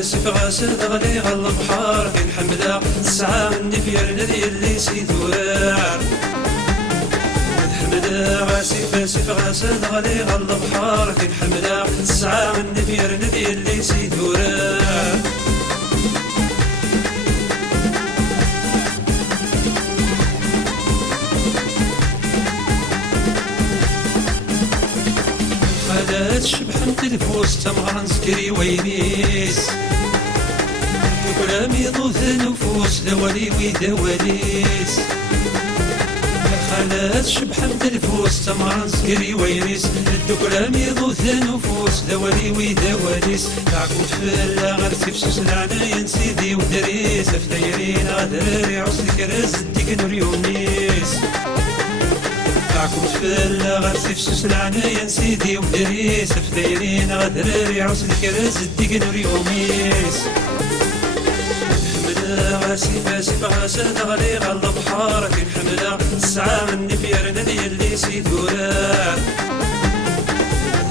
فاسف غاسد غلي غل البحر كي نحمدها الساعة مني في ندي اللي سيد ورار نحمدها غاسي فاسف غاسد غلي غل البحر كي نحمدها الساعة مني في ندي اللي سيد ورار خالات شبحن تلفوس تمغرن سكري وينيس كلامي ضوث نفوس دوالي ويدواليس خالات شبحن تلفوس تمغرن سكري وينيس كلامي ضوث نفوس دوالي ويدواليس تعقود فلا غير تفسوس العنايا سيدي ودريس فتايرين غدراري عسلك رزدك نور يونيس تعكم فلا غير تفسوس العنايا سيدي ودريس فتايرين غدراري عسلك رزدك نور يونيس نحمدها غاسي فاسف غاسد غلي غل البحر كي نحمدها الساعة مني في ندي اللي سيد ورار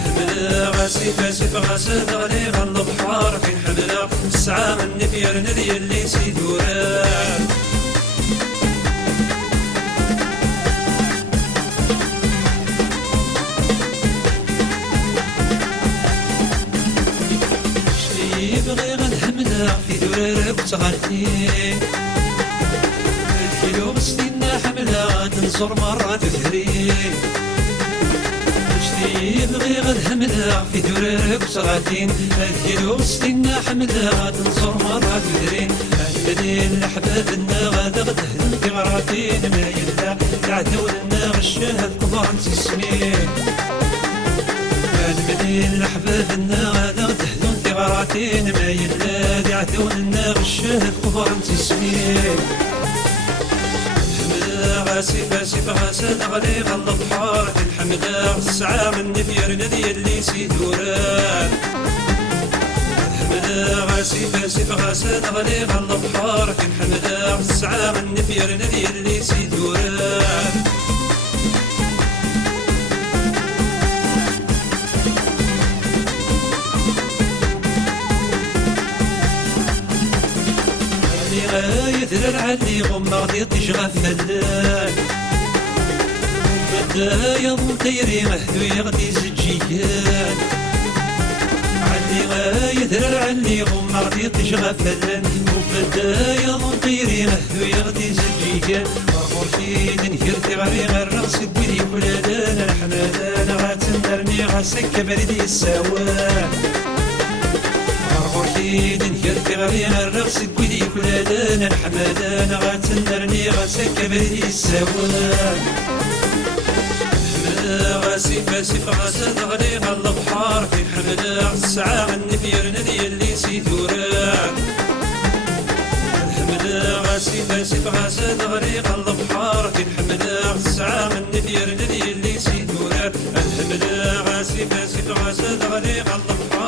نحمدها غاسي فاسف غاسد غلي غل البحر كي نحمدها الساعة مني في ندي اللي سيد ورار يبغي غنحمدها في درارك وتغني الكيلو غسلنا حملها تنصر مرة تثري يبغي غنحمدها في درارك وتغني الكيلو غسلنا حملها تنصر مرة تثري المدين لحبابنا غادا غدهن في غراتين ما يلا تعدولنا غشاها كبار نسمين المدين لحبابنا غادا غدهن غراتين ما يلاد يعدونا غشاه كبر تسمين نحمدها غاسي فاسف غاسد غلي غل البحر نحمدها الساعة مني في ندي اللي سيد ورار نحمدها غاسي فاسف غاسد غلي غل البحر نحمدها الساعة مني في ندي اللي سيد ورار يدرر علي غم غدي تشغف فلان بدا يضم طيري مهدو يغدي زجيان علي يدرر علي غم غدي تشغف فلان وبدا يضم طيري مهدو يغدي زجيان مرمور في ننهير تغري غير راسي بويدي ولادان الحمدان غاتنرني غاسك بردي السوان مرحيد نهير في غرينا الرقص بويدي كلادان الحمدان غاتنرني غاسك بردي السوان نحمدها غاسي فاسف غاسد غلي غل البحر في نحمدها الساعة مني في ندي اللي سيد ورار نحمدها غاسي فاسف غاسد غلي غل البحر في نحمدها الساعة مني في ندي اللي سيد ورار نحمدها غاسي فاسف غاسد غلي غل البحر